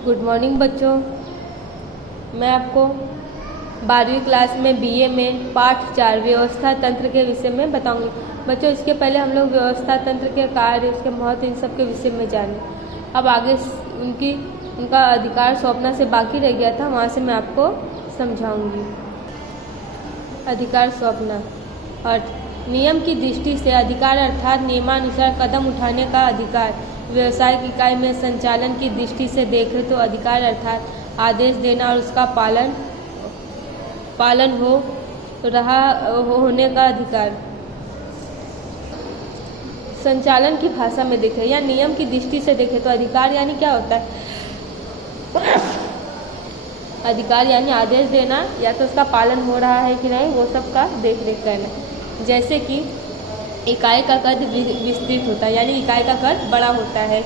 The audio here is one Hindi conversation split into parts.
गुड मॉर्निंग बच्चों। मैं आपको 12वीं क्लास में बीए में पाठ 4 व्यवस्था तंत्र के विषय में बताऊंगी। बच्चों, इसके पहले हम लोग व्यवस्था तंत्र के कार्य, उसके महत्व, इन सब के विषय में जाने। अब आगे उनका अधिकार सौंपना से बाकी रह गया था, वहाँ से मैं आपको समझाऊंगी। अधिकार सौंपना अर्थ नियम की दृष्टि से अधिकार अर्थात नियमानुसार कदम उठाने का अधिकार। व्यवसायिक इकाई में संचालन की दृष्टि से देखें तो अधिकार अर्थात आदेश देना और उसका पालन होने का अधिकार। संचालन की भाषा में देखें या नियम की दृष्टि से देखें तो अधिकार यानी क्या होता है? अधिकार यानी आदेश देना या तो उसका पालन हो रहा है कि नहीं, वो सब का देख रेख करना। जैसे कि इकाई का कद विस्तृत होता है यानी इकाई का कद बड़ा होता है,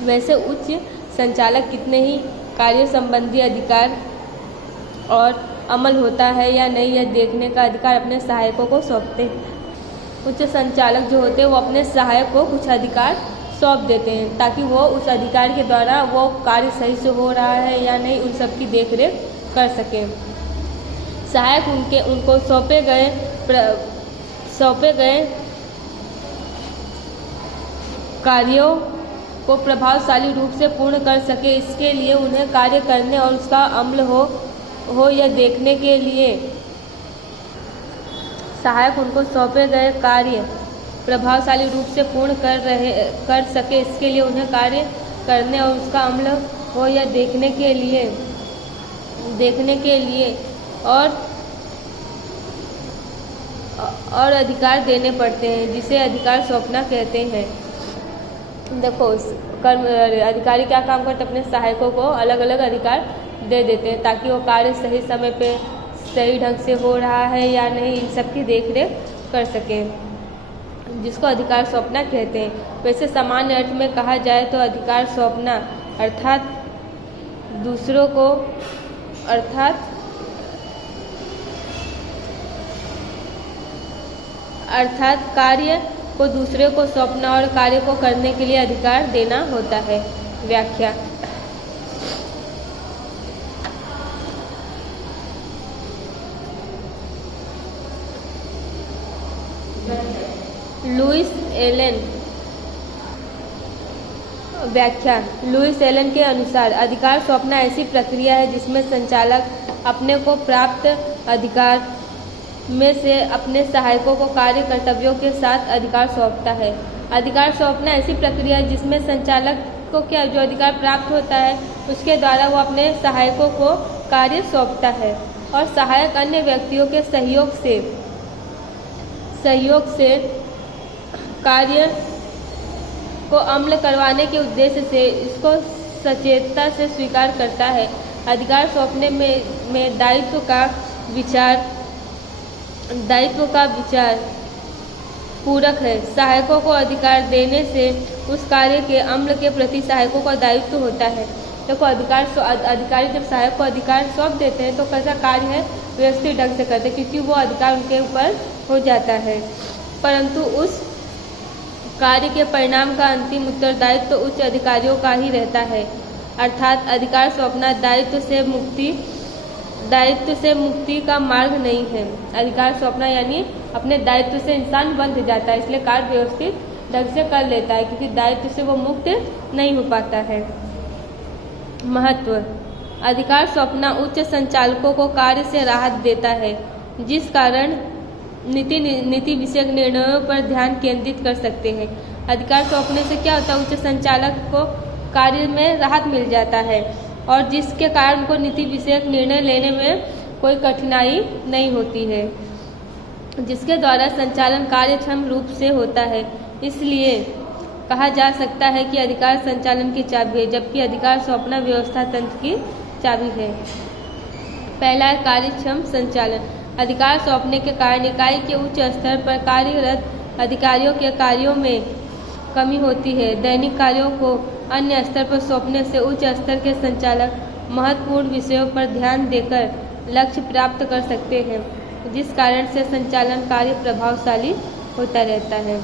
वैसे उच्च संचालक कितने ही कार्य संबंधी अधिकार और अमल होता है या नहीं, यह देखने का अधिकार अपने सहायकों को सौंपते हैं। उच्च संचालक जो होते हैं वो अपने सहायक को कुछ अधिकार सौंप देते हैं ताकि वो उस अधिकार के द्वारा वो कार्य सही से हो रहा है या नहीं, उन सब की देख रेख कर सकें। सहायक उनको सौंपे गए कार्यों को प्रभावशाली रूप से पूर्ण कर सके, इसके लिए उन्हें कार्य करने और उसका अमल हो यह देखने के लिए सहायक उनको सौंपे गए कार्य प्रभावशाली रूप से पूर्ण कर सके, इसके लिए उन्हें कार्य करने और उसका अमल हो यह देखने के लिए और अधिकार देने पड़ते हैं, जिसे अधिकार सौंपना कहते हैं। देखो, अधिकारी क्या काम करते, अपने सहायकों को अलग अलग अधिकार दे देते हैं ताकि वो कार्य सही समय पे सही ढंग से हो रहा है या नहीं, इन सब की देख रेख कर सकें, जिसको अधिकार सौंपना कहते हैं। वैसे सामान्य अर्थ में कहा जाए तो अधिकार सौंपना अर्थात कार्य को दूसरे को सौंपना और कार्य को करने के लिए अधिकार देना होता है। व्याख्या। लुईस एलन के अनुसार अधिकार सौंपना ऐसी प्रक्रिया है जिसमें संचालक अपने को प्राप्त अधिकार में से अपने सहायकों को कार्य कर्तव्यों के साथ अधिकार सौंपता है। अधिकार सौंपना ऐसी प्रक्रिया है जिसमें संचालक को जो अधिकार प्राप्त होता है उसके द्वारा वो अपने सहायकों को कार्य सौंपता है और सहायक अन्य व्यक्तियों के सहयोग से कार्य को अमल करवाने के उद्देश्य से इसको सचेतता से स्वीकार करता है। अधिकार सौंपने में दायित्व का विचार पूरक है। सहायकों को अधिकार देने से उस कार्य के अमल के प्रति सहायकों का दायित्व होता है। देखो, अधिकारी जब सहायक को अधिकार सौंप देते हैं तो कैसा कार्य है, व्यवस्थित ढंग से करते हैं क्योंकि वो अधिकार उनके ऊपर हो जाता है, परंतु उस कार्य के परिणाम का अंतिम उत्तरदायित्व तो उच्च अधिकारियों का ही रहता है। अर्थात अधिकार सौंपना दायित्व से मुक्ति का मार्ग नहीं है। अधिकार सौंपना यानी अपने दायित्व से इंसान बंध जाता है, इसलिए कार्य व्यवस्थित ढंग से कर लेता है क्योंकि दायित्व से वो मुक्त नहीं हो पाता है। महत्व। अधिकार सौंपना उच्च संचालकों को कार्य से राहत देता है, जिस कारण नीति विषयक निर्णयों पर ध्यान केंद्रित कर सकते हैं। अधिकार सौंपने से क्या होता है, उच्च संचालक को कार्य में राहत मिल जाता है और जिसके कारण उनको नीति विषयक निर्णय लेने में कोई कठिनाई नहीं होती है, जिसके द्वारा संचालन कार्यक्षम रूप से होता है। इसलिए कहा जा सकता है कि अधिकार संचालन की चाबी है, जबकि अधिकार सौंपना व्यवस्था तंत्र की चाबी है। पहला है कार्यक्षम संचालन। अधिकार सौंपने के कारण इकाई के उच्च स्तर पर कार्यरत अधिकारियों के कार्यों में कमी होती है। दैनिक कार्यों को अन्य स्तर पर सौंपने से उच्च स्तर के संचालक महत्वपूर्ण विषयों पर ध्यान देकर लक्ष्य प्राप्त कर सकते हैं, जिस कारण से संचालन कार्य प्रभावशाली होता रहता है।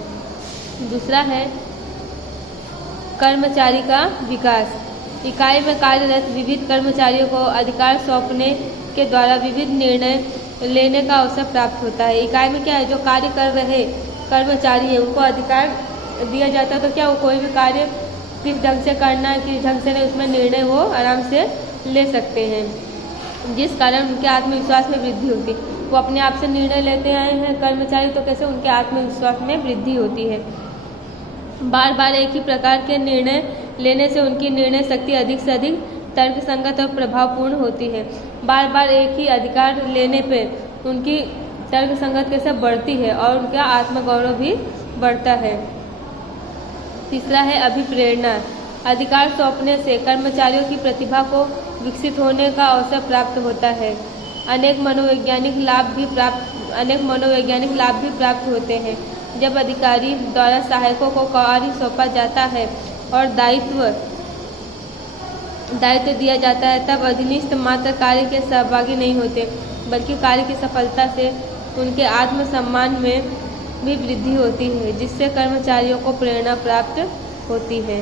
दूसरा है कर्मचारी का विकास। इकाई में कार्यरत विविध कर्मचारियों को अधिकार सौंपने के द्वारा विविध निर्णय लेने का अवसर प्राप्त होता है। इकाई में क्या है, जो कार्य कर रहे कर्मचारी है उनको अधिकार दिया जाता है, तो क्या वो कोई भी कार्य किस ढंग से करना है, किस ढंग से नहीं, उसमें निर्णय वो आराम से ले सकते हैं, जिस कारण उनके आत्मविश्वास में वृद्धि होती है। वो अपने आप से निर्णय लेते आए हैं कर्मचारी, तो कैसे उनके आत्मविश्वास में वृद्धि होती है। बार बार एक ही प्रकार के निर्णय लेने से उनकी निर्णय शक्ति अधिक से अधिक तर्कसंगत और प्रभावपूर्ण होती है। बार बार एक ही अधिकार लेने पे उनकी तर्कसंगत कैसे बढ़ती है और उनका आत्मगौरव भी बढ़ता है। तीसरा है अभिप्रेरणा। अधिकार सौंपने से कर्मचारियों की प्रतिभा को विकसित होने का अवसर प्राप्त होता है। अनेक मनोवैज्ञानिक लाभ भी प्राप्त होते हैं। जब अधिकारी द्वारा सहायकों को कार्य सौंपा जाता है और दायित्व दिया जाता है, तब अधीनस्थ मात्र कार्य के सहभागी नहीं होते, बल्कि कार्य की सफलता से उनके आत्मसम्मान में भी वृद्धि होती है, जिससे कर्मचारियों को प्रेरणा प्राप्त होती है।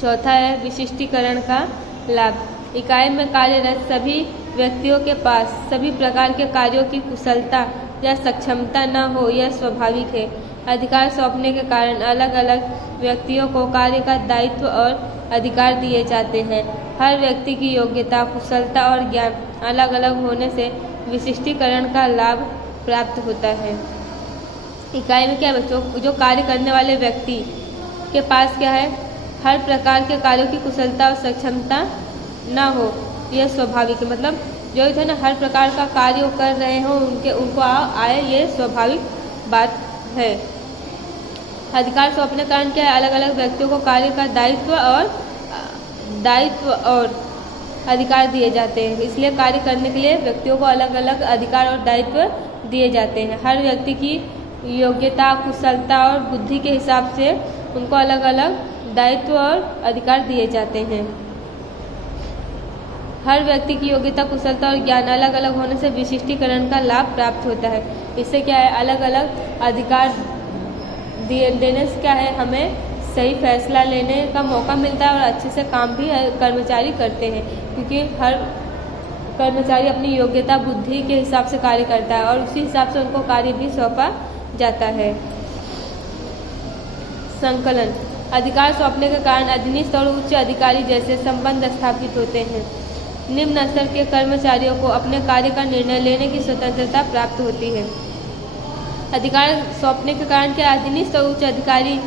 चौथा है विशिष्टीकरण का लाभ। इकाई में कार्यरत सभी व्यक्तियों के पास सभी प्रकार के कार्यों की कुशलता या सक्षमता न हो, यह स्वाभाविक है। अधिकार सौंपने के कारण अलग अलग व्यक्तियों को कार्य का दायित्व और अधिकार दिए जाते हैं। हर व्यक्ति की योग्यता, कुशलता और ज्ञान अलग अलग होने से विशिष्टीकरण का लाभ प्राप्त होता है। इकाई में क्या बच्चों, जो कार्य करने वाले व्यक्ति के पास क्या है, हर प्रकार के कार्यों की कुशलता और सक्षमता ना हो, यह स्वाभाविक है। मतलब जो है ना, हर प्रकार का कार्य कर रहे हों उनको आए, ये स्वाभाविक बात है। अधिकार सौंपने के कारण क्या है, अलग अलग व्यक्तियों को कार्य का दायित्व और अधिकार दिए जाते हैं। इसलिए कार्य करने के लिए व्यक्तियों को अलग अलग अधिकार और दायित्व दिए जाते हैं। हर व्यक्ति की योग्यता, कुशलता और बुद्धि के हिसाब से उनको अलग अलग दायित्व और अधिकार दिए जाते हैं। हर व्यक्ति की योग्यता, कुशलता और ज्ञान अलग अलग होने से विशिष्टीकरण का लाभ प्राप्त होता है। इससे क्या है, अलग अलग अधिकार देने से क्या है, हमें सही फैसला लेने का मौका मिलता है और अच्छे से काम भी कर्मचारी करते हैं, क्योंकि हर कर्मचारी अपनी योग्यता, बुद्धि के हिसाब से कार्य करता है और उसी हिसाब से उनको कार्य भी सौंपा जाता है। संकलन। अधिकार सौंपने के कारण अधीनस्थ और उच्च अधिकारी जैसे संबंध स्थापित होते हैं। निम्न स्तर के कर्मचारियों को अपने कार्य का निर्णय लेने की स्वतंत्रता प्राप्त होती है। अधिकार सौंपने के कारण क्या, अधीनस्थ और उच्च अधिकारी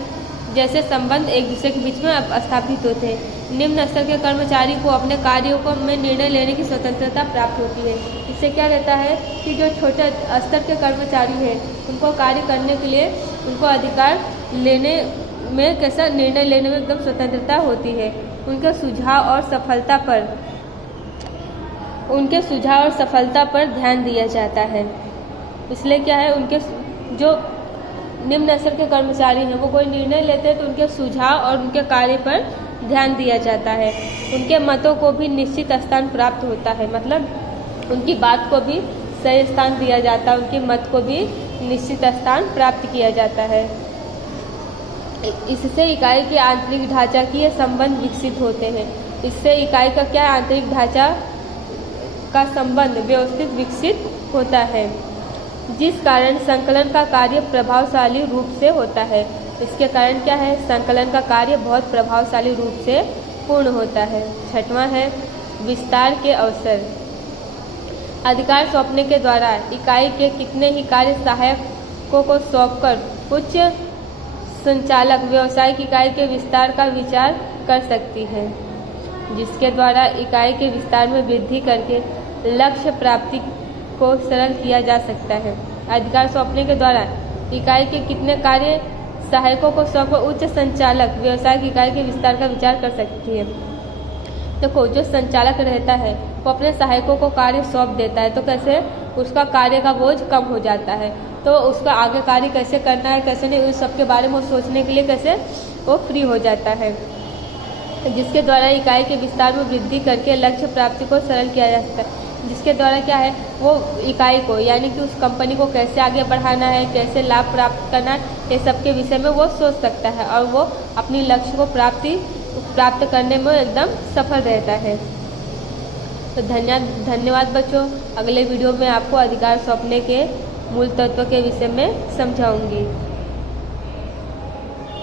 जैसे संबंध एक दूसरे के बीच में स्थापित होते हैं। निम्न स्तर के कर्मचारी को अपने कार्यों को में निर्णय लेने की स्वतंत्रता प्राप्त होती है। इससे क्या रहता है कि जो छोटे स्तर के कर्मचारी हैं उनको कार्य करने के लिए उनको अधिकार लेने में कैसा निर्णय लेने में एकदम स्वतंत्रता होती है। उनके सुझाव और सफलता पर ध्यान दिया जाता है। इसलिए क्या है, उनके जो निम्न स्तर के कर्मचारी हैं वो कोई निर्णय लेते हैं तो उनके सुझाव और उनके कार्य पर ध्यान दिया जाता है। उनके मतों को भी निश्चित स्थान प्राप्त होता है, मतलब उनकी बात को भी सही स्थान दिया जाता है, उनके मत को भी निश्चित स्थान प्राप्त किया जाता है। इससे इकाई के आंतरिक ढांचा की संबंध विकसित होते हैं। इससे इकाई का क्या आंतरिक ढांचा का संबंध व्यवस्थित विकसित होता है, जिस कारण संकलन का कार्य प्रभावशाली रूप से होता है। इसके कारण क्या है, संकलन का कार्य बहुत प्रभावशाली रूप से पूर्ण होता है। छठवां है विस्तार के अवसर। अधिकार सौंपने के द्वारा इकाई के कितने ही कार्य सहायकों को सौंपकर उच्च संचालक व्यावसायिक इकाई के विस्तार का विचार कर सकती है, जिसके द्वारा इकाई के विस्तार में वृद्धि करके लक्ष्य प्राप्ति को सरल किया जा सकता है। अधिकार सौंपने के द्वारा इकाई के कितने कार्य सहायकों को सौंप उच्च संचालक व्यवसायिक इकाई के विस्तार का विचार कर सकती है। देखो, जो संचालक रहता है वो अपने सहायकों को कार्य सौंप देता है, तो कैसे उसका कार्य का बोझ कम हो जाता है, तो उसका आगे कार्य कैसे करना है, कैसे नहीं, उस सब के बारे में सोचने के लिए कैसे वो फ्री हो जाता है, जिसके द्वारा इकाई के विस्तार में वृद्धि करके लक्ष्य प्राप्ति को सरल किया जा सकता है। जिसके द्वारा क्या है, वो इकाई को यानी कि उस कंपनी को कैसे आगे बढ़ाना है, कैसे लाभ प्राप्त करना है, ये सब के विषय में वो सोच सकता है और वो अपनी लक्ष्य को प्राप्ति प्राप्त करने में एकदम सफल रहता है। तो धन्यवाद बच्चों। अगले वीडियो में आपको अधिकार सौंपने के मूल तत्व के विषय में समझाऊंगी।